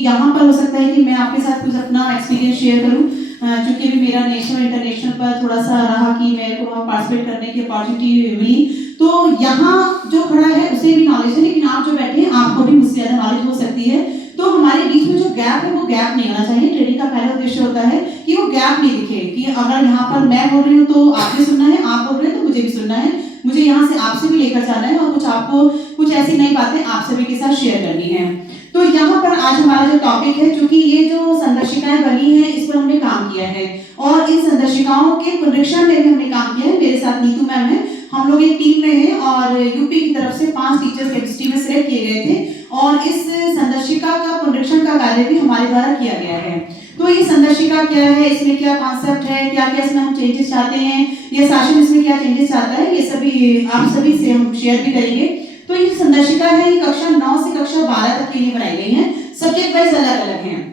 यहाँ पर हो सकता है कि मैं आपके साथ कुछ अपना एक्सपीरियंस शेयर करूँ, क्योंकि अभी मेरा नेशनल इंटरनेशनल पर थोड़ा सा रहा कि मेरे को वहाँ पार्टिसिपेट करने की अपॉर्चुनिटी मिली। तो यहाँ जो खड़ा है उसे भी नॉलेज है, लेकिन आप जो बैठे हैं आपको भी मुझसे ज़्यादा नॉलेज हो सकती है। तो हमारे बीच में जो गैप है वो गैप नहीं होना चाहिए। ट्रेनिंग का पहला उद्देश्य होता है कि वो गैप नहीं दिखे, कि अगर यहाँ पर मैं बोल रही हूँ तो आपने सुनना है, आप बोल रहे हैं तो मुझे भी सुनना है, मुझे यहाँ से आपसे भी लेकर जाना है और कुछ आपको कुछ ऐसी नई बातें आप सभी के साथ शेयर करनी है। तो यहाँ पर आज हमारा जो टॉपिक है, क्योंकि ये जो संदर्शिकाएं बनी है इस पर हमने काम किया है और इन संदर्शिकाओं के पुनरीक्षण में भी हमने काम किया है। मेरे साथ नीतू मैम है, हम लोग एक टीम में हैं और यूपी की तरफ से 5 टीचर्स केमिस्ट्री में सिलेक्ट किए गए थे और इस संदर्शिका का पुनरीक्षण का कार्य भी हमारे द्वारा किया गया है। तो ये संदर्शिका क्या है, इसमें क्या कॉन्सेप्ट है, क्या क्या इसमें हम चेंजेस चाहते हैं, ये शासन इसमें क्या चेंजेस चाहता है, ये सभी आप सभी से हम शेयर भी करेंगे। तो ये संदर्शिका है, ये कक्षा 9 से कक्षा 12 तक के लिए बनाई गई है, सब्जेक्ट वाइज अलग अलग हैं।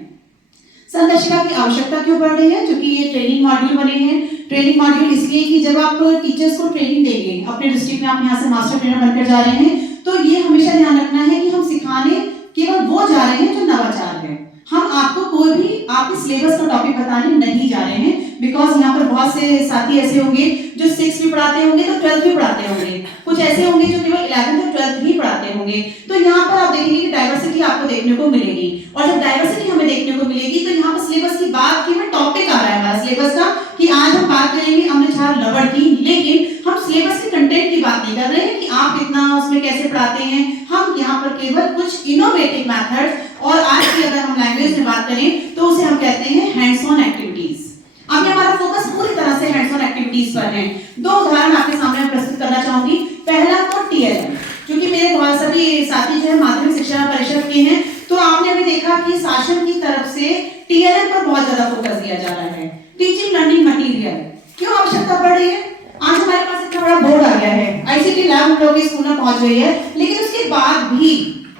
संदर्शिका की आवश्यकता क्यों पड़ रही है? क्योंकि ये ट्रेनिंग मॉड्यूल बने हैं। ट्रेनिंग मॉड्यूल इसलिए कि जब आप टीचर्स को ट्रेनिंग देंगे अपने डिस्ट्रिक्ट में, आप यहाँ से मास्टर ट्रेनर बनकर जा रहे हैं, तो ये हमेशा ध्यान रखना है कि हम सिखाने केवल वो जा रहे हैं जो नवाचार है। हम आपको कोई भी आपके सिलेबस का टॉपिक बताने नहीं जा रहे हैं, बिकॉज यहाँ पर बहुत से साथी ऐसे होंगे जो 6th भी पढ़ाते होंगे तो 12th भी पढ़ाते होंगे, कुछ ऐसे होंगे जो केवल 11th और 12th भी पढ़ाते होंगे। तो यहाँ पर आप देखेंगे कि डाइवर्सिटी आपको देखने को मिलेगी और जब डाइवर्सिटी हमें देखने को मिलेगी तो यहाँ पर सिलेबस की बात की में टॉपिक आ रहा है हमारा सिलेबस का कि आज हम बात करेंगे अम्लक्षार लवण की, लेकिन हम सिलेबस के कंटेंट की बात नहीं कर रहे हैं कि आप इतना उसमें कैसे पढ़ाते हैं। हम यहाँ पर केवल कुछ इनोवेटिव मेथड्स और आज की अगर हम लैंग्वेज में बात करें तो उसे हम कहते हैं हैंड्स ऑन एक्टिविटीज। अब हमारा फोकस पूरी तरह से हैंड्स ऑन एक्टिविटीज पर है। 2 उदाहरण आपके सामने प्रस्तुत करना चाहूंगी। पहला तो टीएलएम, क्योंकि मेरे बहुत सभी साथी जो है माध्यमिक शिक्षा परिषद के हैं, तो आपने अभी देखा कि शासन की तरफ से टीएलएम पर बहुत ज्यादा फोकस दिया जा रहा है। टीचिंग लर्निंग मटेरियल क्यों आवश्यकता पड़ रही है? आज हमारे पास इतना बड़ा बोर्ड आ गया है, आईसीटी लैब हम लोग के स्कूल में पहुंच गई है, लेकिन उसके बाद भी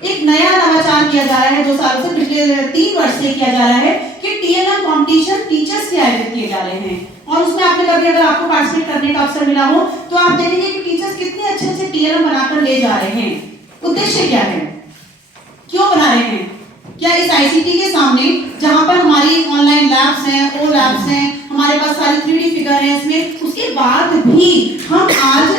एक नया नवाचार किया जा रहा है 2 सालों से, पिछले 3 वर्ष से किया जा रहा है कि टीएलएम कंपटीशन टीचर्स के आयोजित किए जा रहे हैं। और उसमें आपने कभी अगर आपको पार्टिसिपेट करने का अवसर मिला हो तो आप देखेंगे कि टीचर्स कितने अच्छे अच्छे टीएलएम बनाकर ले जा रहे हैं। उद्देश्य क्या है, क्यों बना रहे हैं? क्या इस आईसीटी के सामने जहां पर हमारी ऑनलाइन लैब्स हैं, ओ लैब्स हैं, हमारे पास सारी 3D फिगर है इसमें, उसके बाद भी हम आज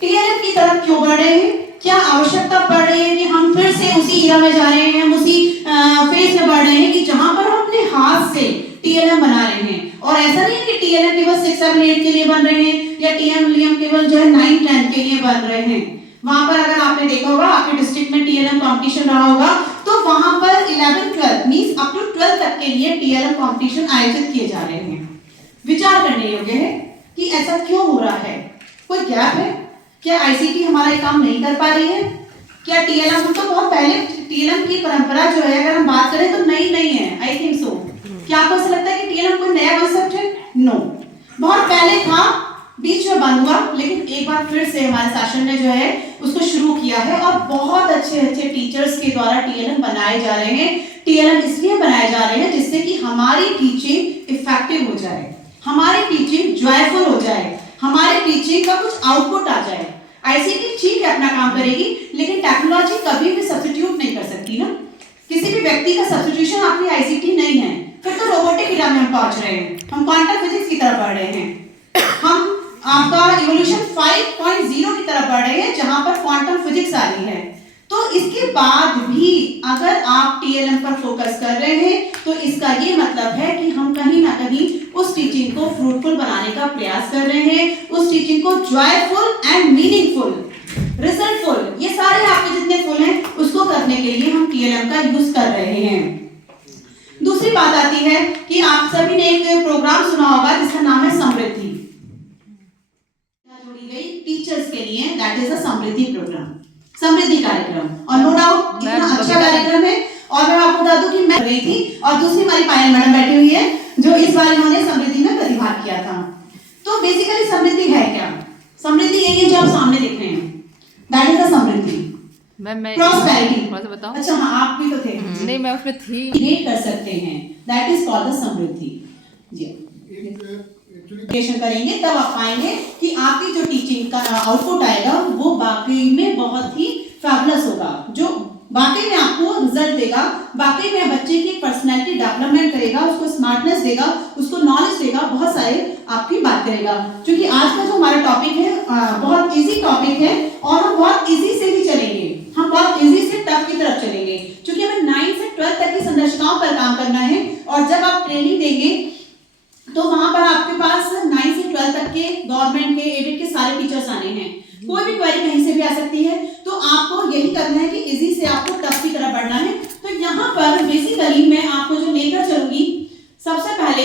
टीएलएम की तरफ क्यों बढ़ रहे हैं? क्या आवश्यकता पड़ रही है कि हम फिर से उसी इरा में जा रहे हैं, हम उसी फेज में बढ़ रहे हैं कि जहां पर हम अपने हाथ से टीएलएम बना रहे हैं? और ऐसा नहीं है कि टीएलएम केवल 6, 7, 8 के लिए बन रहे हैं या टीएलएम केवल जो है 9, 10 के लिए बन रहे हैं। वहां पर अगर आपने देखा होगा आपके डिस्ट्रिक्ट में टीएलएम कंपटीशन रहा होगा तो वहां पर 11, 12 मींस अप टू 12 तक के लिए टीएलएम कंपटीशन आयोजित किए जा रहे हैं। विचार करने योग्य है कि ऐसा क्यों हो रहा है। कोई गैप है? क्या आईसीटी हमारा ये काम नहीं कर पा रही है? क्या टीएलएम, हम तो बहुत पहले टीएलएम की परंपरा जो है अगर हम बात करें तो नई नहीं है, आई थिंक सो। क्या आपको ऐसा लगता है कि टीएलएम कोई नया कॉन्सेप्ट है? नो, बहुत पहले था, बीच में बंद हुआ, लेकिन एक बार फिर से हमारे शासन ने जो है उसको शुरू किया है और बहुत अच्छे अच्छे टीचर्स के द्वारा टीएलएम बनाए जा रहे हैं। टीएलएम इसलिए बनाए जा रहे हैं जिससे कि हमारी टीचिंग इफेक्टिव हो जाए, हमारी टीचिंग जॉयफुल हो जाए, हमारी टीचिंग का कुछ आउटपुट आ जाए। आईसीटी ठीक है अपना काम करेगी, लेकिन टेक्नोलॉजी कभी भी सब्स्टिट्यूट नहीं कर सकती ना। किसी भी व्यक्ति का सब्स्टिट्यूशन आपकी आईसीटी नहीं है। फिर तो रोबोटिक इरा में हम पहुंच रहे हैं, हम क्वांटम फिजिक्स की तरफ बढ़ रहे हैं, हम आपका इवोल्यूशन 5.0 की तरफ बढ़ रहे हैं जहां पर क्वांटम फिजिक्स आ रही है। तो इसके बाद भी अगर आप टीएलएम पर फोकस कर रहे हैं तो इसका ये मतलब है कि हम कहीं ना कहीं उस टीचिंग को फ्रूटफुल बनाने का प्रयास कर रहे हैं, उस टीचिंग को जॉयफुल एंड मीनिंगफुल, रिजल्टफुल, ये सारे आपके जितने फुल हैं उसको करने के लिए हम टीएलएम का यूज कर रहे हैं। दूसरी बात आती है कि आप सभी ने एक प्रोग्राम सुना होगा जिसका नाम है समृद्धि, जोड़ी गई टीचर्स के लिए, that is a Samriddhi program, Samriddhi कार्यक्रम। और नो डाउट इतना अच्छा कार्यक्रम है। और मैं आपको बता दूं कि मैं गई थी और दूसरी हमारी पायल मैडम बैठी हुई है जो इस बार इन्होंने समृद्धि में प्रतिभाग किया था। तो बेसिकली समृद्धि है क्या? समृद्धि यही है जो आप सामने देख रहे हैं, दैट इज अ समृद्धि। मैं प्रॉस्पेरिटी थोड़ा सा बताऊं। अच्छा हाँ, आप भी तो थे। नहीं, मैं उसमें थी। क्रिएट कर सकते हैं, दैट इज कॉल्ड द समृद्धि। जी करेंगे तब आप पाएंगे कि आपकी जो टीचिंग का आउटपुट आएगा वो वाकई में बहुत ही फैबुलस होगा, जो वाकई में आपको रिजल्ट देगा, वाकई में बच्चे की पर्सनैलिटी डेवलपमेंट करेगा, उसको स्मार्टनेस देगा, उसको नॉलेज देगा, बहुत सारे आपकी बात करेगा। क्योंकि आज का जो हमारा टॉपिक है बहुत इजी टॉपिक है और हम बहुत इजी से ही चलेंगे, हम बहुत इजी से टफ की तरफ चलेंगे, क्योंकि हमें 9 से 12 तक की संरचनाओं पर काम करना है। और जब आप ट्रेनिंग देंगे तो वहां पर आपके पास 9 से 12 तक के गवर्नमेंट के एडेड के सारे टीचर्स आने हैं, कोई भी क्वेरी कहीं से भी आ सकती है। तो आपको यही करना है कि इजी से आपको टफ की तरफ बढ़ना है। तो यहाँ पर बेसिकली मैं आपको जो लेकर चलूंगी, सबसे पहले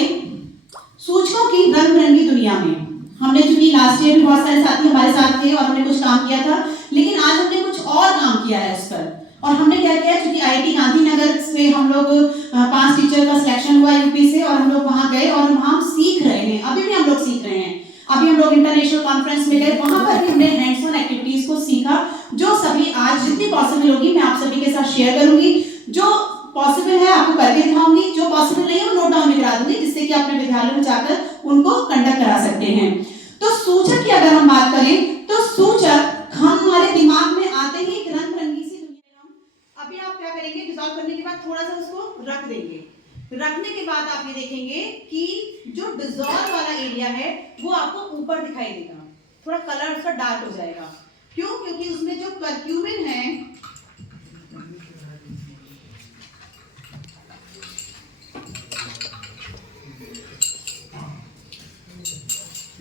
सूचकों की रंग बिरंगी दुनिया में हमने, चूंकि लास्ट ईयर भी बहुत सारे साथी हमारे साथ थे और हमने कुछ काम किया था, लेकिन आज हमने कुछ और काम किया है उस पर। और हमने क्या किया, क्योंकि आईआईटी गांधीनगर से हम लोग 5 टीचर का सिलेक्शन हुआ यूपी से, और हम लोग वहां गए और वहां हम सीख रहे हैं, अभी भी हम लोग सीख रहे हैं। अभी हम लोग इंटरनेशनल कॉन्फ्रेंस में गए, वहां पर भी हमने हैंड्स ऑन एक्टिविटीज को सीखा, जो सभी आज जितनी पॉसिबल होगी मैं आप सभी के साथ शेयर करूंगी। जो पॉसिबल है आपको करके दिखाऊंगी, जो पॉसिबल नहीं है वो नोट डाउन में करा दूंगी, जिससे कि अपने विद्यालय में जाकर उनको कंडक्ट करा सकते हैं। तो सूचक की अगर हम बात करें तो सूचक हमारे दिमाग में आते ही एक रंग बिरंगी सी दुनिया में। अभी आप क्या करेंगे, डिसॉल्व करने के बाद थोड़ा सा उसको रख देंगे। रखने के बाद आप ये देखेंगे कि जो डिसॉल्व वाला एरिया है वो आपको ऊपर दिखाई देगा, थोड़ा कलर उसका डार्क हो जाएगा। क्यों? क्योंकि उसमें जो कर्क्यूमिन है,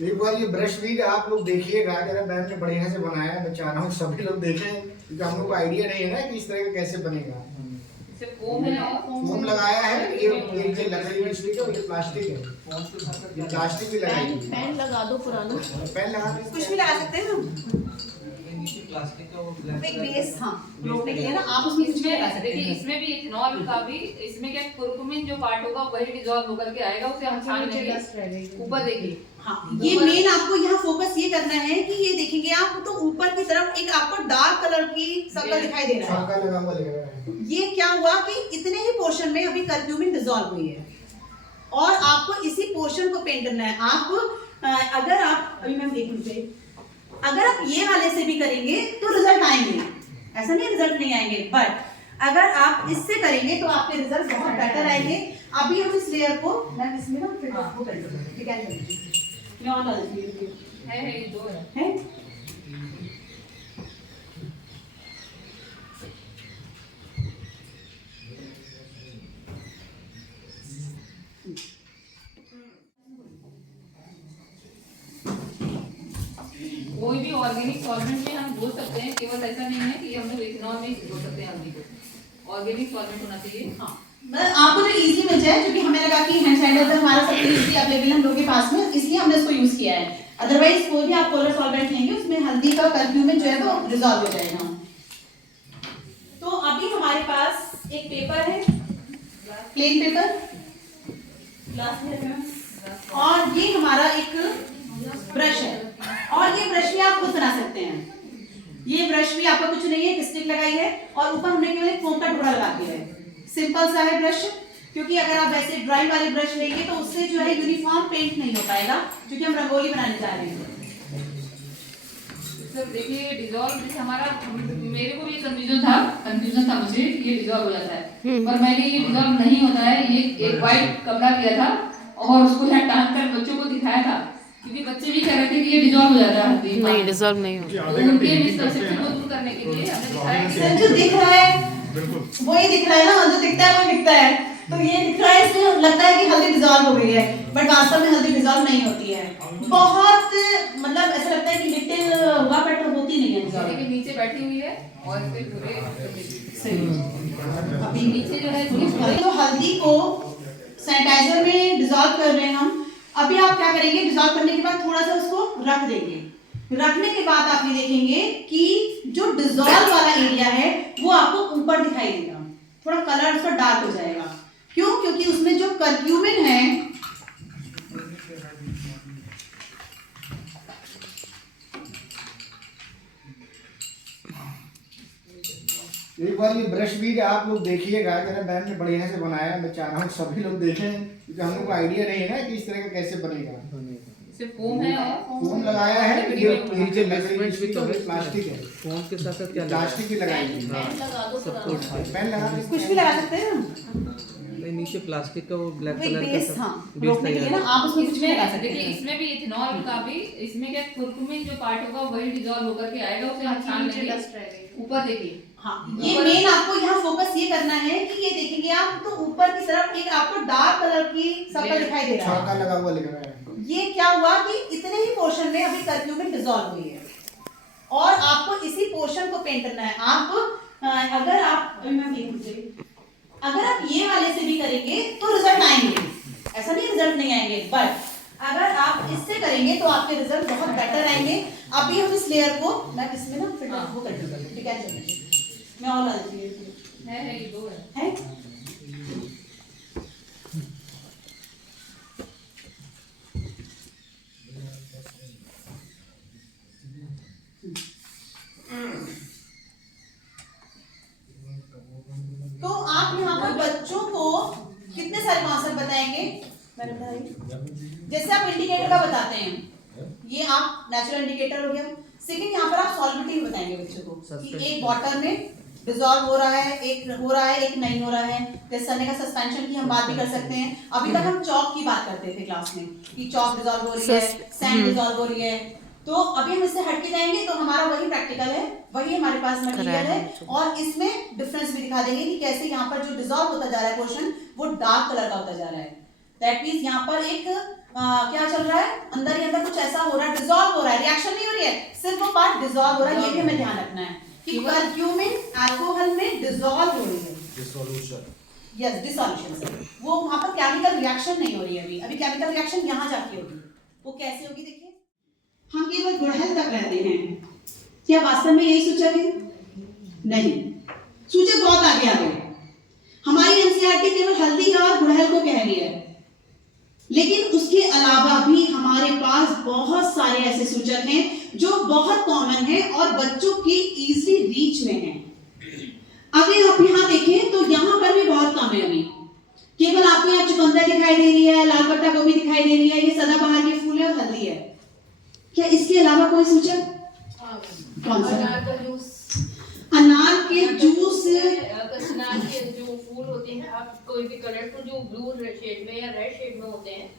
एक बार ये ब्रश भी आप लोग देखिएगा, जरा मैम ने बढ़िया से बनाया है, मैं चाह रहा हूँ सभी लोग देखें, क्योंकि हम लोग को आइडिया नहीं है ना कि इस तरह का कैसे बनेगा। फोम लगाया है, ये जो लकड़ी की स्टिक है वो प्लास्टिक है, ये प्लास्टिक भी लगाई है। पेन लगा दो पुराना, पेन लगा कुछ भी लगा सकते हैं हम, प्लास्टिक का वो एक बेस हाँ रोकने के लिए ना, आप उसमें कुछ भी लगा सकते देखिए हैं। इसमें भी इथेनॉल का भी, इसमें क्या कुरकुमिन जो पार्ट होगा वही डिसॉल्व होकर के आएगा, उसे हम छान लेंगे। ऊपर देखिए, हाँ, ये मेन आपको यहाँ फोकस ये करना है कि ये देखेंगे आप तो ऊपर की तरफ एक आपको डार्क कलर की सर्कल दिखाई दे रहा है। छक्का लगा हुआ दिख रहा है। ये क्या हुआ कि इतने ही पोर्शन में अभी कर्क्यूमिन डिसॉल्व हुई है और आपको इसी पोर्शन को पेंट करना है। आप अगर आप अभी मैं देख लीजिए, अगर आप ये वाले से भी करेंगे तो रिजल्ट आएंगे, ऐसा नहीं रिजल्ट नहीं आएंगे, बट अगर आप इससे करेंगे तो आपके रिजल्ट बहुत बेटर आएंगे। अभी हम इस लेयर को मैं इसमें ना फिट आपको कर दूंगी, ठीक है? मैं और डाल देती हूँ, है ये दो है कोई भी ऑर्गेनिक सॉल्वेंट में हम बोल सकते हैं, केवल ऐसा नहीं है कि हम लोग इथेनॉल में ही बोल सकते हैं हल्दी को, ऑर्गेनिक सॉल्वेंट होना चाहिए। हाँ, मतलब आपको जो इजी मिल जाए, क्योंकि हमें लगा कि हैंड सैनिटाइजर हमारा सबसे इजी अवेलेबल हम लोग के पास में, इसलिए हमने इसको यूज किया है। अदरवाइज कोई भी आप कलर सॉल्वेंट लेंगे उसमें हल्दी का कर्क्यूमिन जो है वो डिसॉल्व हो जाएगा। तो अभी हमारे पास एक पेपर है, प्लेन पेपर, ग्लास में, और ये हमारा एक ब्रश है, और ये ब्रश भी आप खुद बना सकते हैं। ये ब्रश भी आपका कुछ नहीं है, एक स्टिक लगाई है और ऊपर हमने केवल एक फोम का टुकड़ा लगा दिया है। सिंपल सा है ब्रश, क्योंकि अगर आप वैसे ड्राइंग वाले ब्रश लेंगे तो उससे जो है यूनिफॉर्म पेंट नहीं हो पाएगा, क्योंकि हम रंगोली बनाने जा रहे हैं। सर देखिए डिसॉल्व जैसे हमारा, मेरे को भी कंफ्यूजन था मुझे, ये डिसॉल्व हो जाता है, पर मैंने ये डिसॉल्व नहीं होता है। ये एक वाइट कपड़ा लिया था और उसको यहाँ टांग कर बच्चों को दिखाया था, क्योंकि बच्चे भी कह रहे थे कि ये डिसॉल्व हो जाता है हल्दी। नहीं डिसॉल्व नहीं होता। तो उनके मिसकंसेप्शन को दूर करने के लिए हमने दिखाया जो दिख रहा है वही दिख रहा है ना, जो दिखता है वही दिखता है। तो ये दिख रहा है, इसलिए लगता है कि हल्दी डिसॉल्व हो गई है, बट वास्तव में हल्दी डिसॉल्व नहीं होती है। बहुत मतलब ऐसा लगता है कि लिटिल हुआ बट होती नहीं है डिसॉल्व। कि नीचे बैठी हुई है और इसके पूरे सही। अभी नीचे जो है तो हल्दी को सैनिटाइजर में डिसॉल्व कर रहे हैं हम। अभी आप क्या करेंगे, डिसॉल्व करने के बाद थोड़ा सा उसको रख देंगे। रखने के बाद आप ये देखेंगे कि जो डिसॉल्व वाला एरिया है वो आपको ऊपर दिखाई देगा, थोड़ा कलर उसका डार्क हो जाएगा। क्यों? क्योंकि उसमें जो कर्क्यूमिन है, एक बार ये ब्रश भी आप लोग देखिएगा, जरा मैम ने बढ़िया से बनाया है, मैं चाह रहा हूँ सभी लोग देखें, क्योंकि हम लोग को आइडिया नहीं है ना कि इस तरह का कैसे बनेगा। इससे फोम है और फोम लगाया है, ये नीचे लकड़ी भी तो है, प्लास्टिक है, फोन के साथ साथ क्या लगा? प्लास्टिक की लगाई है। लगा दो सब पुराना। कुछ पेन लगा के कुछ भी लगा सकते हैं ना, नहीं, नीचे प्लास्टिक का वो ब्लैक कोई कलर का बेस, सब हाँ, बेस रोकने के लिए ना तैयार आप उसमें कुछ भी लगा इसमें सकते देखिए हैं। इसमें भी इथेनॉल का भी इसमें क्या कुरकुमिन जो पार्ट होगा वही डिजॉल्व होकर के आएगा, उसे हम छान लेंगे। ऊपर देखिए हाँ, ये मेन आपको यहाँ फोकस ये करना है कि ये देखेंगे आप तो ऊपर की तरफ एक आपको डार्क कलर की सर्कल दिखाई दे रहा छाका है। लगा हुआ लिख रहा है। ये क्या हुआ कि इतने ही पोर्शन में अभी कर्क्यूमिन डिसॉल्व हुई है और आपको इसी पोर्शन को पेंट करना है। आप अगर आप अगर आप ये वाले से भी करेंगे तो रिजल्ट आएंगे, ऐसा नहीं रिजल्ट नहीं आएंगे, बट अगर आप इससे करेंगे तो आपके रिजल्ट बहुत बेटर आएंगे। अभी हम इस लेयर को मैं इसमें ना फिर वो कर दूंगा, ठीक है, मैं और ला देती हूँ, है ये दो है। तो आप यहाँ पर बच्चों को कितने सारे कॉन्सेप्ट बताएंगे? मैंने बताया जैसे आप इंडिकेटर का बताते हैं, ये आप नेचुरल इंडिकेटर हो गया। सेकंड यहाँ पर आप सॉल्विटी बताएंगे बच्चों को कि एक वाटर में डिसॉल्व हो रहा है, एक नहीं हो रहा है। जैसे सने का सस्पेंशन की हम बात भी कर सकते हैं। अभी तक हम चॉक की बात करते थे क्लास में कि चॉक डिसॉल्व हो रही है, सैंड डिसॉल्व हो रही है। तो अभी हम इससे हट के जाएंगे तो हमारा वही प्रैक्टिकल है, वही हमारे पास मटेरियल है और इसमें डिफरेंस भी दिखा देंगे कि कैसे यहाँ पर जो डिसॉल्व होता जा रहा है पोर्शन वो डार्क कलर का होता जा रहा है। दैट मींस यहाँ पर एक क्या चल रहा है, अंदर ही अंदर कुछ ऐसा हो रहा है, डिसॉल्व हो रहा है, रिएक्शन नहीं हो रही है, सिर्फ वो पार्ट डिसॉल्व हो रहा है। ये भी हमें ध्यान रखना है कि कर्क्यूमिन अल्कोहल में डिसॉल्व हो रही है, डिसोल्यूशन, यस डिसोल्यूशन सर। वो वहां पर केमिकल रिएक्शन नहीं हो रही है, अभी केमिकल रिएक्शन यहाँ जाके होगी। वो कैसे होगी देखिए, हम केवल गुड़हल तक रहते हैं, क्या वास्तव में यही सूचक है? नहीं, सूचक बहुत आगे आ गए। हमारी एनसीईआरटी केवल हल्दी और गुड़हल को कह रही है, लेकिन उसके अलावा भी हमारे पास बहुत सारे ऐसे सूचक हैं जो बहुत कॉमन है और बच्चों की इजी रीच में है। अगर आप यहाँ देखें तो यहाँ पर भी बहुत कम है। अभी केवल आपको यहाँ चुकंदर दिखाई दे रही है, लाल पत्ता गोभी दिखाई दे रही है, ये सदाबहार के फूल है और हल्दी है। क्या इसके अलावा कोई सूचक? कौन सा? अनार के जूस, अनार के जो फूल होते हैं, आप कोई भी कलरफुल जो ब्लू शेड में या रेड शेड में होते हैं,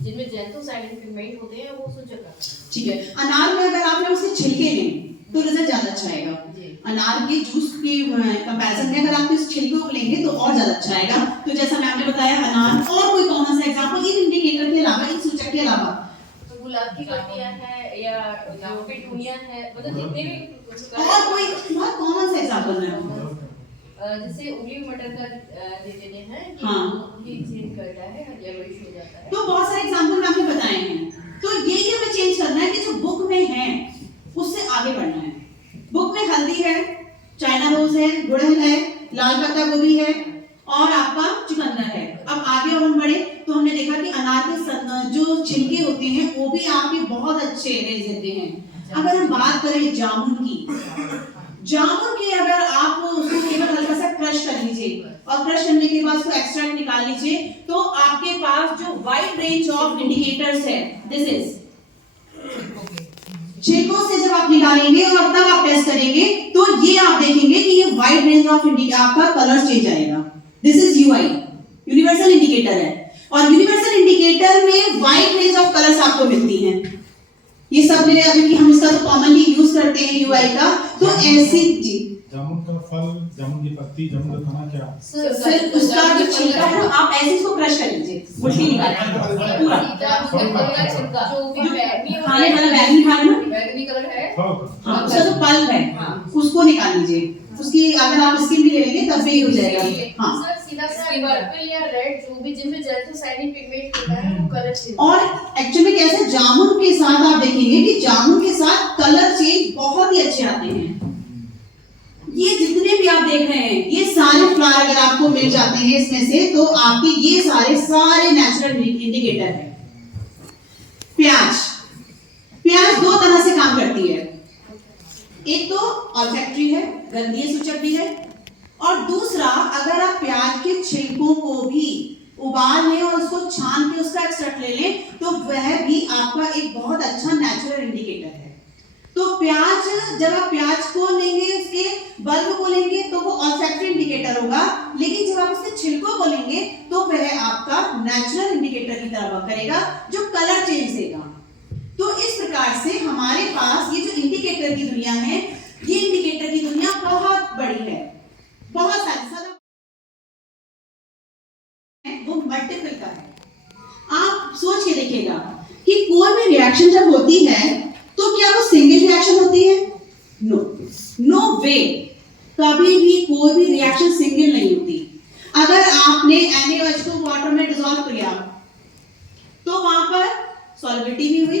जिनमें ज़ैंथोसाइनिन पिगमेंट होते हैं, वो सूचक है। ठीक है। अनार में अगर आपने उसके छिलके लें तो रिजल्ट ज्यादा अच्छा आएगा। अनार के जूस के कंपैरिजन में अगर आप इस छिलके को लेंगे तो और ज्यादा अच्छा आएगा। तो जैसा मैम ने बताया अनार, और कोई कॉमन सा एग्जांपल इन इंडिकेटर के अलावा, इन सूचक के अलावा? तो गुलाब की पत्तियां हैं या जो पिटूनिया है, मतलब जितने भी और कोई बहुत कॉमन सा एग्जांपल है जैसे उबली मटर का दे देते हैं कि हाँ। ये चेंज करता है, येलोइश हो जाता है। तो बहुत सारे एग्जांपल मैंने बताए हैं। तो यही हमें चेंज करना है कि जो बुक में है उससे आगे बढ़ना है। बुक में हल्दी है, चाइना रोज है, गुड़हल है, लाल पत्ता गोभी है और आपका चुकंदर है। अब आगे और हम बढ़े तो हमने देखा कि अनार के जो छिलके होते हैं वो भी आपके बहुत अच्छे रेज देते हैं। अगर हम बात करें जामुन की, जामुन की अगर आप उसको केवल हल्का सा क्रश कर लीजिए और क्रश करने के बाद उसको एक्सट्रैक्ट निकाल लीजिए तो आपके पास जो वाइड रेंज ऑफ इंडिकेटर्स है, दिस इज छिलकों से जब आप निकालेंगे और तब आप टेस्ट करेंगे तो ये आप देखेंगे कि ये वाइड रेंज ऑफ आपका कलर चेंज आएगा। This is UI, universal indicator है और यूनिवर्सल इंडिकेटर में वाइड रेंज ऑफ कलर्स आपको मिलती हैं। ये सब मेरे अभी हम इसका तो कॉमनली यूज करते हैं यूआई का। तो ऐसी जी जामुन का फल, जामुन की पत्ती, जामुन का तना क्या? सर उसका जो छिलका है आप ऐसे इसको क्रश कर लीजिए, गुठली निकाल के पूरा जो भी खाने वाला बैगनी खाना ना, बैगनी कलर है, हाँ उसका जो पल्प है उसको निकाल लीजिए। उसकी अगर आप स्किन भी ले लेंगे तब भी हो जाएगा। हाँ सर सीधा पर्पल या रेड जो भी जिनमें ज़ैंथोसाइनिन पिगमेंट होता है वो कलर चेंज। और एक्चुअली कैसे जामुन के साथ आप देखेंगे कि जामुन के साथ कलर चेंज बहुत ही अच्छे आते हैं। ये जितने भी आप देख रहे हैं ये सारे फ्लावर अगर आपको मिल जाते हैं इसमें से तो आपके ये सारे नेचुरल इंडिकेटर है। प्याज दो तरह से काम करती है, एक तो ऑल्फैक्टरी है, गंधीय सूचक भी है, और दूसरा अगर आप प्याज के छिलकों को भी उबाल लें और उसको छान के उसका एक्सट्रैक्ट ले लें, तो वह भी आपका एक बहुत अच्छा नेचुरल इंडिकेटर है। तो प्याज, जब आप प्याज को लेंगे, उसके बल्ब को लेंगे, तो वो ऑल्फैक्टरी इंडिकेटर होगा, लेकिन जब आप उसके छिलकों को लेंगे तो वह आपका नेचुरल इंडिकेटर की तरह वर्क करेगा, जो कलर चेंज देगा। तो इस प्रकार से हमारे पास ये जो इंडिकेटर की दुनिया है, ये इंडिकेटर की दुनिया बहुत बड़ी है, बहुत सारी वो मल्टीपल का है। आप सोच के देखिएगा कि कोई भी रिएक्शन जब होती है तो क्या वो सिंगल रिएक्शन होती है? नो, नो वे, कभी भी कोई भी रिएक्शन सिंगल नहीं होती। अगर आपने NaOH को वाटर में डिसॉल्व किया तो वहां पर सॉल्युबिलिटी भी हुई,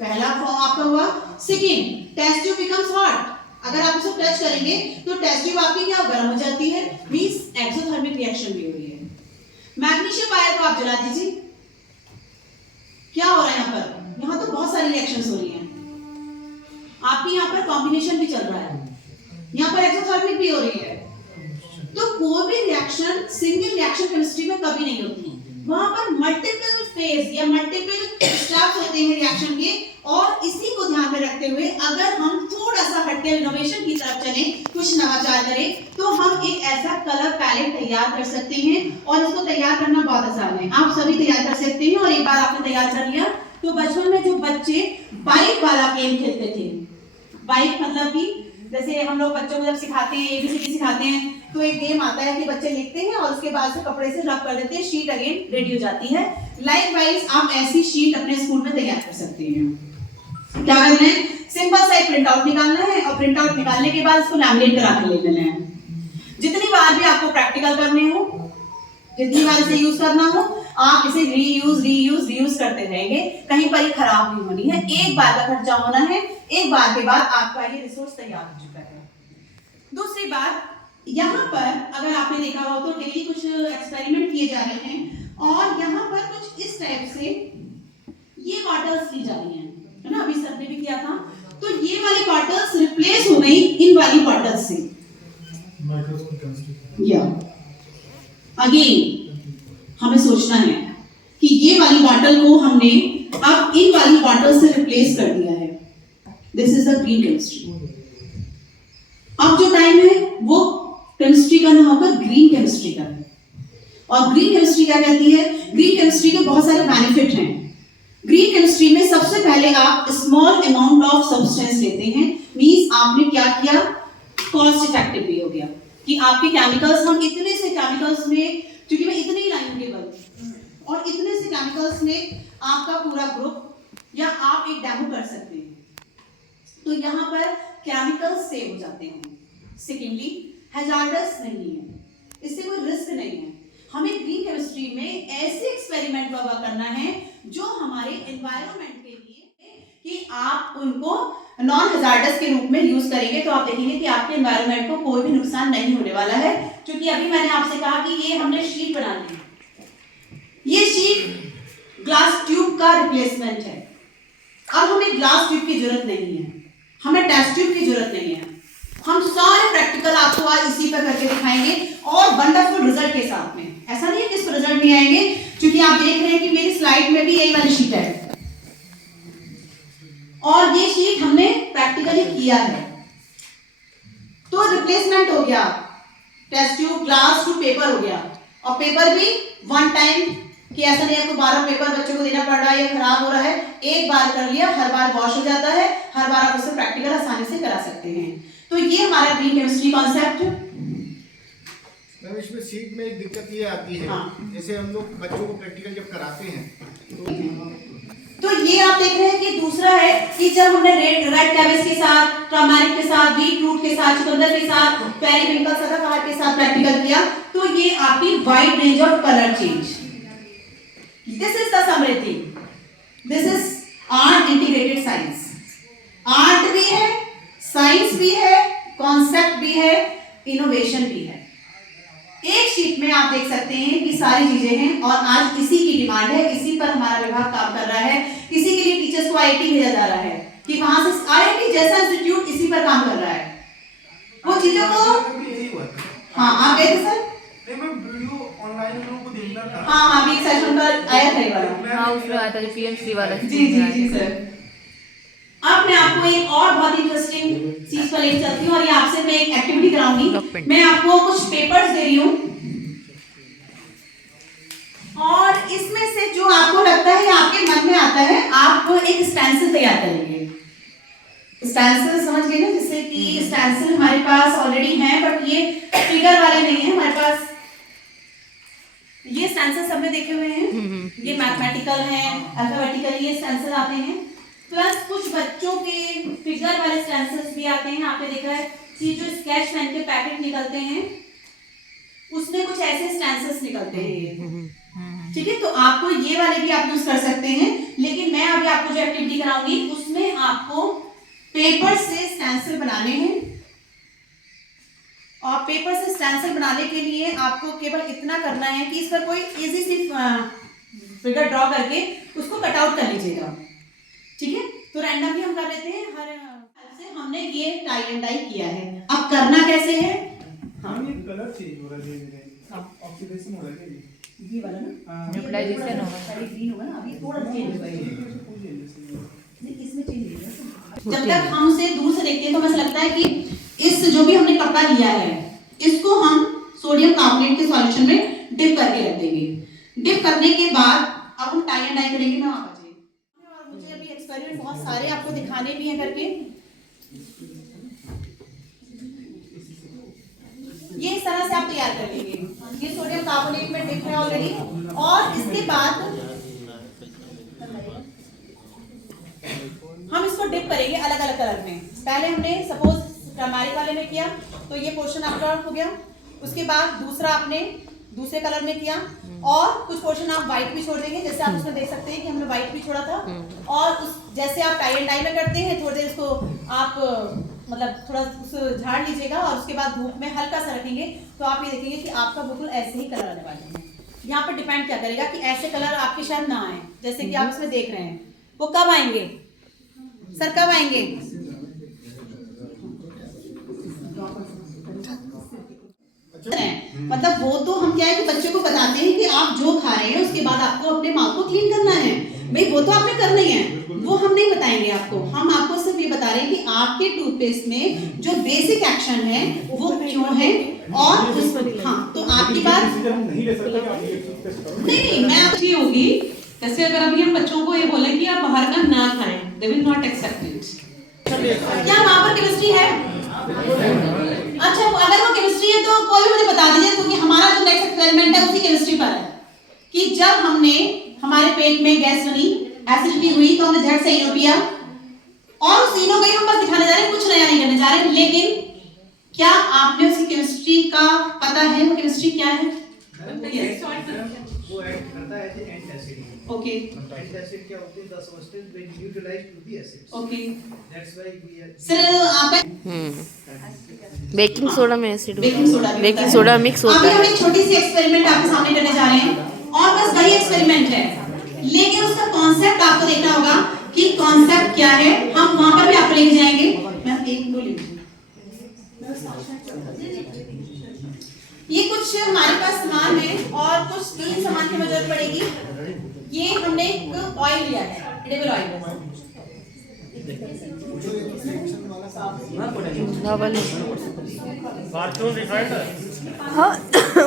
पहला फॉर्म आपका हुआ। Second, test tube becomes hot, अगर आप उसे टच करेंगे तो टेस्ट ट्यूब आपकी क्या गर्म हो जाती है, मींस एक्सोथर्मिक रिएक्शन भी हो रही है। मैग्नीशियम वायर को आप जला दीजिए, क्या हो रहा है यहाँ पर? यहाँ तो बहुत सारी रिएक्शंस हो रही हैं, आपकी यहाँ पर कॉम्बिनेशन भी चल रहा है, यहाँ पर एक्सोथर्मिक भी हो रही है। तो कोई भी रिएक्शन सिंगल रिएक्शन केमिस्ट्री में कभी नहीं होती, वहां पर मल्टीपल फेज या मल्टीपल स्टेप्स होते हैं रिएक्शन के। और इसी को ध्यान में रखते हुए अगर हम थोड़ा सा हटके इनोवेशन की तरफ चलें, कुछ नवाचार करें, तो हम एक ऐसा कलर पैलेट तैयार कर सकते हैं। और इसको तैयार करना बहुत आसान है, आप सभी तैयार कर सकते हैं। और एक बार आपने तैयार कर लिया तो बचपन में जो बच्चे बाइक वाला गेम खेलते थे, बाइक मतलब कि जैसे हम लोग बच्चों को जब सिखाते हैं, ABCD सिखाते हैं, तो एक गेम आता है कि बच्चे लिखते हैं और उसके बाद से कपड़े से रब कर देते हैं, शीट अगेन रेडी हो जाती है। लाइकवाइज आप ऐसी शीट अपने स्कूल में तैयार कर सकते हैं। क्या करना है? सिंपल सा एक प्रिंट आउट निकालना है और प्रिंट आउट निकालने के बाद इसको लैमिनेट करा के ले लेना है। जितनी बार भी आपको प्रैक्टिकल करने हो, जितनी बार इसे यूज करना हो, आप इसे रीयूज करते रहेंगे, कहीं पर ये खराब नहीं होनी है। एक बार का खर्चा होना है, एक बार के बाद आपका ये रिसोर्स तैयार हो चुका है। दूसरी बात, यहाँ पर अगर आपने देखा हो तो डेली कुछ एक्सपेरिमेंट किए जा रहे हैं और यहाँ पर कुछ इस टाइप से ये बॉटल्स ली जा रही हैं, है ना, अभी सर ने भी किया था। तो ये वाली बॉटल्स रिप्लेस हो गई इन वाली बॉटल्स से। या अगेन हमें सोचना है कि ये वाली बॉटल को हमने अब इन वाली बॉटल से रिप्लेस कर दिया है। This is the green chemistry. अब जो टाइम है वो केमिस्ट्री का ना होगा, ग्रीन केमिस्ट्री का है। और ग्रीन केमिस्ट्री क्या कहती है? ग्रीन केमिस्ट्री के बहुत सारे बेनिफिट हैं। ग्रीन केमिस्ट्री में सबसे पहले आप स्मॉल अमाउंट ऑफ सब्सटेंस लेते हैं, मींस आपने क्या किया, कॉस्ट इफेक्टिव भी हो गया कि आपके केमिकल्स, हम इतने से केमिकल्स में, क्योंकि मैं इतने ही लाइन केवल, और इतने से केमिकल्स में आपका पूरा ग्रुप या आप एक डेमो कर सकते हैं, तो यहाँ पर केमिकल्स सेव हो जाते हैं। सेकेंडली, हैजार्डस नहीं है, इससे कोई रिस्क नहीं है। हमें ग्रीन केमिस्ट्री में ऐसे एक्सपेरिमेंट वगैरह करना है जो हमारे एनवायरनमेंट के लिए, कि आप उनको नॉन हैजार्डस के रूप में यूज करेंगे तो आप देखेंगे कि आपके एनवायरनमेंट को कोई भी नुकसान नहीं होने वाला है। क्योंकि अभी मैंने आपसे कहा कि ये हमने शीट बनानी है, ये शीट ग्लास ट्यूब का रिप्लेसमेंट है। अब हमें ग्लास ट्यूब की जरूरत नहीं है, हमें टेस्ट ट्यूब की जरूरत नहीं है। हम सारे प्रैक्टिकल आपको आज इसी पर करके दिखाएंगे और वंडरफुल रिजल्ट के साथ में। ऐसा नहीं है कि इस पर रिजल्ट नहीं आएंगे, क्योंकि आप देख रहे हैं कि मेरी स्लाइड में भी यही वाली शीट है और ये शीट हमने प्रैक्टिकली किया है। तो रिप्लेसमेंट हो गया, test tube glass to paper हो गया। और पेपर भी वन टाइम, कि ऐसा नहीं आपको 12 पेपर बच्चों को देना पड़ रहा है या खराब हो रहा है, एक बार कर लिया, हर बार वॉश हो जाता है, हर बार आप उसे प्रैक्टिकल आसानी से करा सकते हैं। तो ये हमारा ग्रीन केमिस्ट्री कॉन्सेप्ट। मैम इसमें सीट में एक दिक्कत ये आती है, हाँ। जैसे हम लोग बच्चों को प्रैक्टिकल जब कराते हैं तो ये आप देख रहे हैं कि दूसरा है कि जब हमने रेड कैबेज के साथ, टर्मरिक के साथ, बीट रूट के साथ, चुकंदर के साथ, पेरीविंकल सदाबहार के साथ प्रैक्टिकल किया, तो ये आपकी wide range of colour change. This is the summary, this is art integrated science. Art भी है, साइंस भी है, कॉन्सेप्ट भी है, इनोवेशन भी है। एक शीट में आप देख सकते हैं कि सारी चीजें हैं और आज इसी की डिमांड है, इसी पर हमारा विभाग काम कर रहा है। इसी के लिए टीचर्स को IIT भेजा जा रहा है कि वहां से IIT जैसा इंस्टीट्यूट इसी पर काम कर रहा है। वो चीजों को, हाँ आप गए थे सर? मैम वीडियो ऑनलाइन लोगों को देखना था। हाँ हाँ, अभी एक सेशन पर आया था ये वाला। हाँ उसमें आया था पीएम3 वाला। जी जी जी सर। अब मैं आपको एक और बहुत इंटरेस्टिंग चीज पर लेकर चलती हूँ और ये आपसे मैं एक एक्टिविटी कराऊंगी। मैं आपको कुछ पेपर्स दे रही हूँ और इसमें से जो आपको लगता है आपके मन में आता है, आप एक स्टेंसिल तैयार करेंगे। स्टेंसिल समझ गए ना, जिससे कि स्टेंसिल हमारे पास ऑलरेडी है, बट ये फिगर वाले नहीं है हमारे पास। ये स्टेंसिल सबने देखे हुए हैं, ये मैथमेटिकल है, अल्फाबेटिकल, ये स्टेंसिल आते हैं। प्लस कुछ बच्चों के फिगर वाले स्टेंसिल्स भी आते हैं। आपने देखा है कि जो स्केच पेन के पैकेट निकलते हैं उसमें कुछ ऐसे स्टेंसिल्स निकलते हैं, ठीक है। तो आपको ये वाले भी आप यूज कर सकते हैं, लेकिन मैं अभी आपको जो एक्टिविटी कराऊंगी उसमें आपको पेपर से स्टेंसिल बनाने हैं। और पेपर से स्टेंसिल बनाने के लिए आपको केवल इतना करना है कि इस पर कोई इजी सी फिगर ड्रॉ करके उसको कट आउट कर लीजिएगा, ठीक है। तो रैंडमली हम कर लेते हैं। हर से हमने ये टाई एंड डाई किया है। अब करना कैसे है? हाँ, ये कलर चेंज हो रहा है धीरे-धीरे। ऑक्सीडेशन हो रहा है ये। ये वाला ना, न्यूट्रलाइजेशन होगा, पहले ग्रीन होगा ना, अभी थोड़ा चेंज होगा ये। कोई चेंजेस नहीं है। नहीं, इसमें चेंज नहीं है। जब तक हम उसे दूर से देखते हैं तो हमें ऐसा लगता है कि इस जो भी हमने कपड़ा लिया है इसको हम सोडियम कार्बोनेट के सॉल्यूशन में डिप करके रख देंगे। डिप करने के बाद अब हम टाई एंड डाई करेंगे। मैं वहां पर जाइए और मुझे अभी एक्सपेरिमेंट बहुत सारे आपको दिखाने भी हैं करके। ये इस तरह से आप तैयार कर लेंगे। ये सोडियम कार्बोनेट में डिप है ऑलरेडी। और इसके बाद हम इसको डिप करेंगे अलग अलग कलर में। पहले हमने सपोज टर्मरिक वाले में किया तो ये पोर्शन आपका हो गया। उसके बाद दूसरा आपने दूसरे कलर में किया और कुछ पोर्शन आप व्हाइट भी छोड़ देंगे, जैसे आप उसमें देख सकते हैं कि हमने व्हाइट भी छोड़ा था। और उस जैसे आप टाई एंड डाई में करते हैं, थोड़ी देर इसको आप मतलब थोड़ा उस झाड़ लीजिएगा और उसके बाद धूप में हल्का सा रखेंगे तो आप ये देखेंगे कि आपका बिल्कुल ऐसे ही कलर आने वाले हैं। यहाँ पर डिपेंड क्या करेगा कि ऐसे कलर आपके शायद ना आए, जैसे कि आप इसमें देख रहे हैं। वो कब आएंगे सर, कब आएंगे? मतलब वो तो हम क्या है कि बच्चों को बताते हैं कि आप जो खा रहे हैं उसके बाद आपको अपने माउथ को क्लीन करना है। भाई वो तो आपने करना ही है, वो हम नहीं बताएंगे आपको। हम आपको सिर्फ ये बता रहे हैं कि आपके टूथपेस्ट में जो बेसिक एक्शन है वो क्यों है। और उस हाँ, तो आपकी बात नहीं ले सकते कि आप ये टूथपेस्ट करो। नहीं, मैं अच्छी होगी। जैसे अगर अभी हम बच्चों को ये बोले कि आप बाहर का ना खाएं, they will not accept it. क्या वहाँ पर केमिस्ट्री है? अच्छा, अगर वो केमिस्ट्री है तो कोई भी मुझे बता दीजिए, क्योंकि हमारा जो नेक्स्ट एक्सपेरिमेंट है उसी केमिस्ट्री पर है कि जब हमने हमारे पेट में गैस बनी, एसिडिटी हुई, तो हमने झट से इनो पिया और उस इनो को ही हम बस दिखाने जा रहे हैं, कुछ नया नहीं करने जा रहे हैं। लेकिन क्या आपने उसकी केमिस्ट्री का पता है? वो केमिस्ट्री क्या है? वो ऐड करता है द एंटासिड। ओके, एंटासिड क्या होते हैं? The substance when neutralised to the acids. Okay that's why we are sir, आप बेकिंग सोडा में एसिड बेकिंग सोडा भी बेकिंग होता है। सोडा मिक्स होता अभी हम है। एक छोटी सी एक्सपेरिमेंट आपके सामने करने जा रहे हैं और बस वही एक्सपेरिमेंट है, लेकिन उसका कॉन्सेप्ट आपको देखना होगा कि कॉन्सेप्ट क्या है। हम वहां पर भी आपको लेके जाएंगे। मैम एक दो लीजिए। ये कुछ हमारे पास सामान है और कुछ 3 सामान की जरूरत पड़ेगी। ये हमने एक ऑयल लिया है, एडिबल ऑयल। हाँ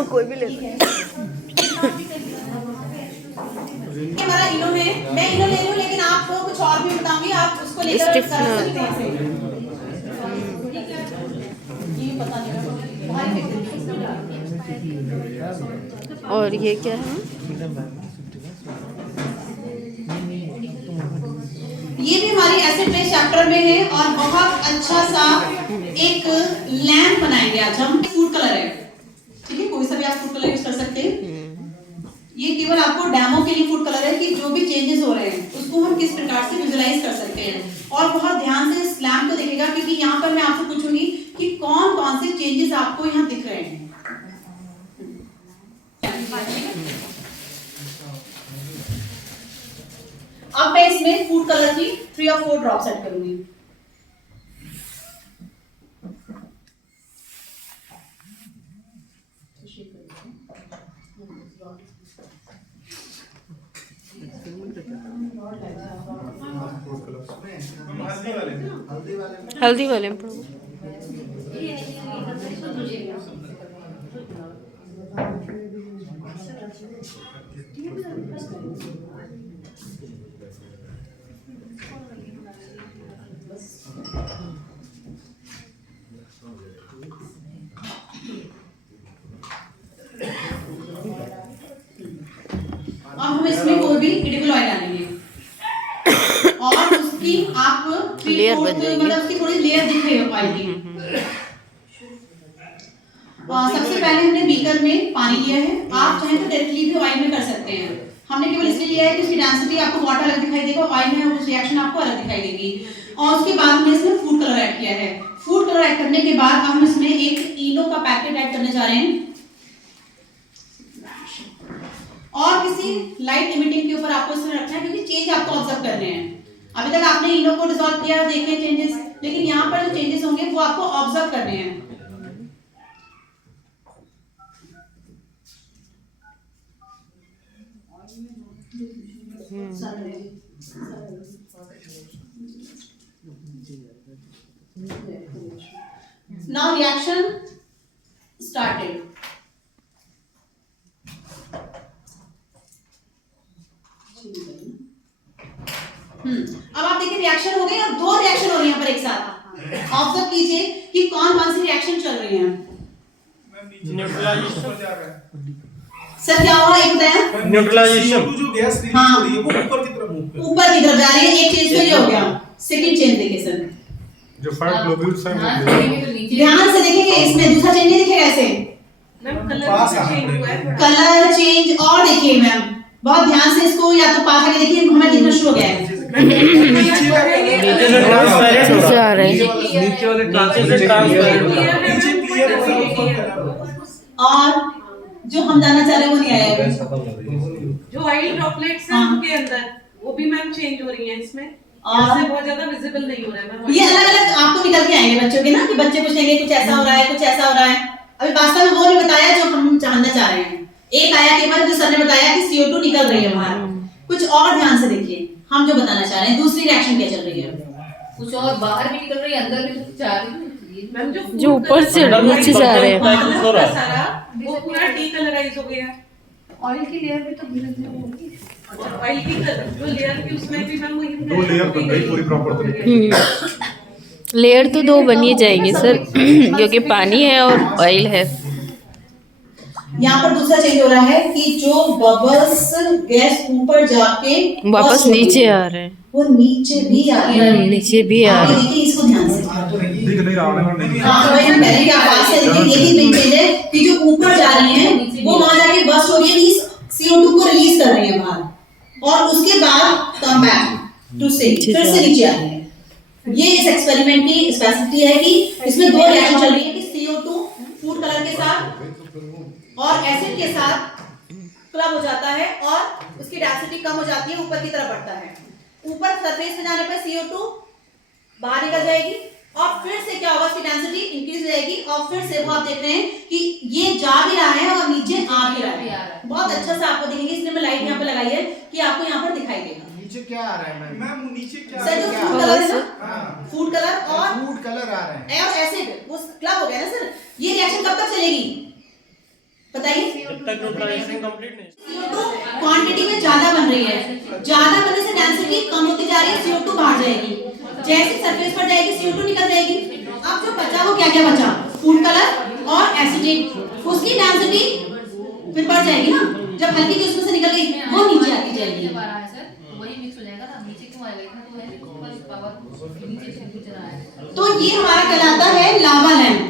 कोई भी ले ये हमारा इनो है, मैं इनो ले रही हूँ, लेकिन आपको कुछ और भी बताऊंगी, आप उसको लेकर कर सकते हैं ऐसे। ये पता नहीं और ये क्या है? ये भी हमारी एसिड बेस चैप्टर में है और बहुत अच्छा सा एक लैम्प बनाएंगे आज हम। फूड कलर है, ठीक है, कोई सा भी आप फूड कलर यूज कर सकते हैं। ये केवल आपको डेमो के लिए फूड कलर है कि जो भी चेंजेस हो रहे हैं उसको हम किस प्रकार से विजुलाइज कर सकते हैं। और बहुत ध्यान से इस लैम्प को देखेगा, क्योंकि यहाँ पर मैं आपसे पूछूंगी कि कौन कौन से चेंजेस आपको यहाँ दिख रहे हैं। अब मैं इसमें फूड कलर की 3 और 4 ड्रॉप्स ऐड करूंगी। हम हल्दी वाले में हल्दी वाले में पढ़ो। अब हम इसमें कोई भी एडिबल ऑयल डालेंगे और उसकी आप लेयर बन जाएगी। मतलब उसकी थोड़ी लेयर दिख रही है ऑयल की। सबसे पहले हमने बीकर में पानी लिया है, आप चाहें तो डायरेक्टली भी ऑयल में कर सकते हैं। हमने केवल इसलिए लिया है कि उसकी डेंसिटी आपको वाटर अलग दिखाई देगा, ऑयल में उस रिएक्शन आपको अलग दिखाई देगी। और उसके बाद हमने इसमें फूड कलर ऐड किया है। फूड कलर ऐड करने के बाद हम इसमें एक इनो का पैकेट ऐड करने जा रहे हैं और किसी लाइट इमिटिंग के ऊपर आपको इसमें रखना है, क्योंकि चेंज आपको ऑब्जर्व करने हैं। अभी तक आपने इनो को डिसॉल्व किया, देखे चेंजेस, लेकिन यहाँ पर जो चेंजेस होंगे वो आपको ऑब्जर्व करने हैं। Now reaction started. अब आप देखिए रिएक्शन हो गई और दो रिएक्शन हो रही है यहाँ पर एक साथ। ऑब्जर्व कीजिए कि कौन कौन सी रिएक्शन चल रही है। सर क्या हुआ एक बताया? न्यूट्रलाइजेशन जो गैस रिलीज हाँ। हो रही है वो ऊपर की तरफ मूव कर ऊपर की तरफ जा रही है। एक चेंज तो ये हो गया। सेकंड चेंज देखिए सर, जो फाइव ग्लोब्यूल्स हैं हाँ, वो देखेंगे तो नीचे ध्यान से देखेंगे, इसमें दूसरा चेंज नहीं दिखेगा ऐसे। पास आ रहे हैं। कलर चेंज और देखिए मैम, बहुत ध्यान से इसको या तो पास आके देखिए, हमें दिखना शुरू हो गया है। अच्छे से आ रहे हैं। नीचे वाले ट्रांसपेरेंट नीचे क्लियर हो रहा है, ऊपर कलर और जो हम जानना चाह रहे हैं वो नहीं आया अभी। जो ऑयल ड्रॉपलेट्स हैं उनके अंदर वो भी मैम चेंज हो रही हैं इसमें, और और से बहुत ज्यादा विजिबल नहीं हो रहा है मैम। ये अलग अलग आपको निकल के आएंगे बच्चों के ना, कि बच्चे पूछेंगे कुछ ऐसा हो रहा है, कुछ ऐसा हो रहा है। अभी वास्तव में वो नहीं बताया जो हम जानना चाह रहे हैं। एक आया केवल जो सर ने बताया कि CO2 निकल रही है बाहर। कुछ और ध्यान से देखिए हम जो बताना चाह रहे हैं, दूसरी रिएक्शन क्या चल रही है। कुछ और बाहर भी निकल रही है, अंदर भी तो जा रही है। मैम जो ऊपर से नीचे जा रहे हैं। सारा वो पूरा डीकलराइज हो गया। ऑयल की लेयर भी तो धीरे धीरे होगी। अच्छा ऑयल की जो लेयर थी उसमें भी मैम वही दो लेयर बन गई पूरी प्रॉपर तरीके लेयर तो दो बन ही जाएंगे सर, क्योंकि पानी है और ऑयल है। यहाँ पर दूसरा चेंज हो रहा है कि जो बबल्स गैस ऊपर जाके वापस नीचे आ रहे हैं। वो नीचे भी आ रहे हैं। नीचे भी आ रहे हैं। देखिए इसको ध्यान से। दिख नहीं रहा है। हाँ भाई हम कह रहे हैं कि आवाज से देखिए यही मेन चीज है कि जो ऊपर जा रही है वो वहां जाके बस्ट हो रही है, इस CO2 को रिलीज कर रही है बाहर और उसके बाद कम बैक टू से फिर से नीचे आ रही है। ये इस एक्सपेरिमेंट की स्पेसिफिसिटी है कि इसमें दो रिएक्शन चल रही है कि CO2 फूड कलर के साथ और एसिड के साथ क्लब हो जाता है और उसकी डेंसिटी कम हो जाती है, ऊपर की तरफ बढ़ता है। ऊपर सरफेस पे जाने पर CO2 बाहर निकल जाएगी और फिर से क्या होगा, इसकी डेंसिटी इंक्रीज हो जाएगी और फिर से वो आप देख रहे हैं कि ये जा भी रहा है और नीचे आ भी रहा है। बहुत अच्छा से आपको दिखेंगे, इसलिए मैं लाइट यहाँ पे लगाई है कि आपको यहाँ पर दिखाई देगा। नीचे क्या आ रहा है मैम? मैम नीचे क्या सर जो क्या फूड आ कलर है सर? ना, हाँ, फूड कलर और फूड कलर आ रहे हैं। और एसिड वो क्लब हो गया ना सर। ये रिएक्शन कब तक चलेगी बताइए? CO2 क्वांटिटी में ज्यादा बन रही है, ज्यादा बनने से डेंसिटी कम होती जा रही है, CO2 बाहर जाएगी। जैसे सरफेस पर जाएगी CO2 निकल जाएगी। अब जो बचा वो क्या क्या बचा, फूड कलर और एसिडिक, उसकी डेंसिटी फिर बढ़ जाएगी ना। जब हल्की की उसमें से निकल गई वो नीचे आती जाएगी। वही मिक्स हो जाएगा ना, नीचे क्यों आएगा, इतना तो है ऊपर पावर नीचे से कुछ रहा है। तो ये हमारा कहलाता है लावा लैंप,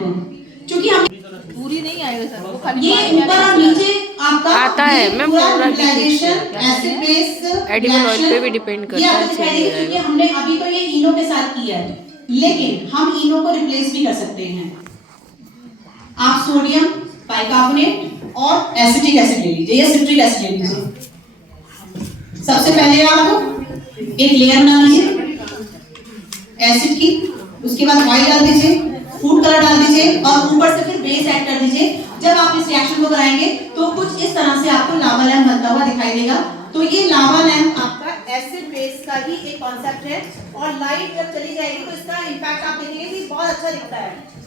क्योंकि हम पूरी नहीं आएगा सर, वो खाली ये ऊपर और नीचे आपका आता है, मैं पूरा utilisation acid base edible oil पे भी डिपेंड करता है, दिखाई देगी, क्योंकि हमने अभी तो ये इनो के साथ किया है, लेकिन हम इनो को रिप्लेस भी कर सकते हैं। आप सोडियम बाइकार्बोनेट और एसिटिक एसिड ले लीजिए या सिट्रिक एसिड ले लीजिए। सबसे पहले आप एक लेयर बना लीजिए एसिड की, उसके बाद ऑयल डाल दीजिए, फूड कलर डाल दीजिए और ऊपर से फिर बेस ऐड कर दीजिए। जब आप इस रिएक्शन को कराएंगे तो कुछ इस तरह से आपको लावा लैंप बनता हुआ दिखाई देगा। तो ये लावा लैंप आपका एसिड बेस का ही एक कॉन्सेप्ट है और लाइट जब चली जाएगी तो इसका इम्पैक्ट आप देखेंगे कि बहुत अच्छा दिखता है।